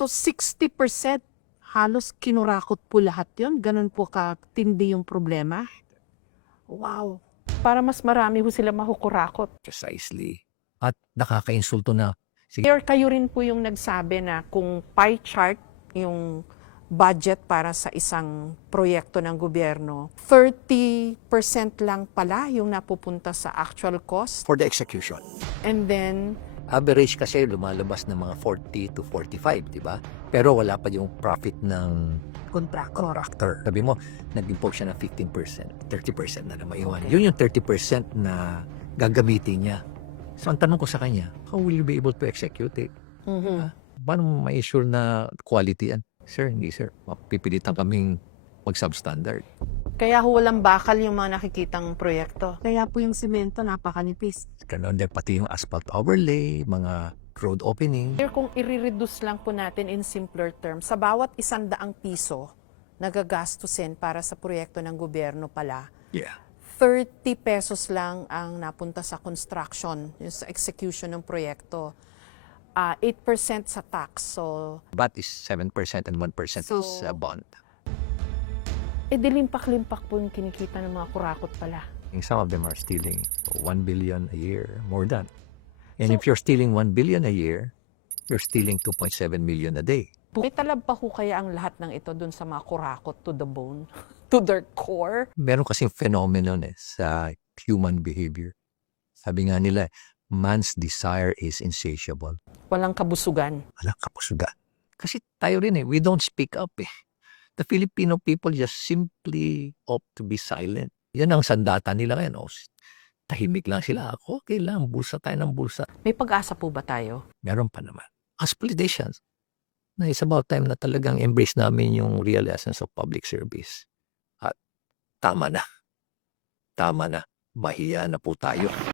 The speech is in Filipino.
So 60% halos kinurakot po lahat yon Ganun po katindi yung problema. Wow. Para mas marami ho sila mahukurakot. Precisely. At nakakainsulto na. Sige, Or kayo rin po yung nagsabi na kung pie chart yung budget para sa isang proyekto ng gobyerno, 30% lang pala yung napupunta sa actual cost. for the execution. And then, average kasi lumalabas ng mga 40 to 45, di ba? Pero wala pa yung profit ng contractor. Sabi mo, nag-impose siya ng 15%, 30% na naman iwan. Okay. Yun yung 30% na gagamitin niya. So ang tanong ko sa kanya, how will you be able to execute it? mhm. Paano mo ma-assure na quality yan? Sir, hindi sir. Pipilitan kaming mag-substandard. Kaya ho walang bakal yung mga nakikitang proyekto. Kaya po yung simento napakanipis. Ganon din pati yung asphalt overlay, mga road opening. Here, kung i-reduce lang po natin in simpler terms, sa bawat isang daang piso nagagastusin para sa proyekto ng gobyerno pala, Yeah. 30 pesos lang ang napunta sa construction, yung sa execution ng proyekto. Ah, 8% sa tax. So, But is 7% and 1% is So- uh, bond. Eh dilimpak-limpak po yung kinikita ng mga kurakot pala. And some of them are stealing 1 billion a year, more than. And So- if you're stealing 1 billion a year, you're stealing 2.7 million a day. May talab pa ho kaya ang lahat ng ito dun sa mga kurakot to the bone, to their core? Meron kasing phenomenon eh, sa human behavior. Sabi nga nila, man's desire is insatiable. Walang kabusugan. Walang kapusugan. Kasi tayo rin eh, we don't speak up eh. The Filipino people just simply opt to be silent. Yan ang sandata nila ngayon. Oh, tahimik lang sila. Okay lang, bulsa tayo ng bulsa. May pag-asa po ba tayo? meron pa naman. As politicians, na it's about time na talagang embrace namin yung real essence of public service. At tama na. Tama na. Mahiya na po tayo.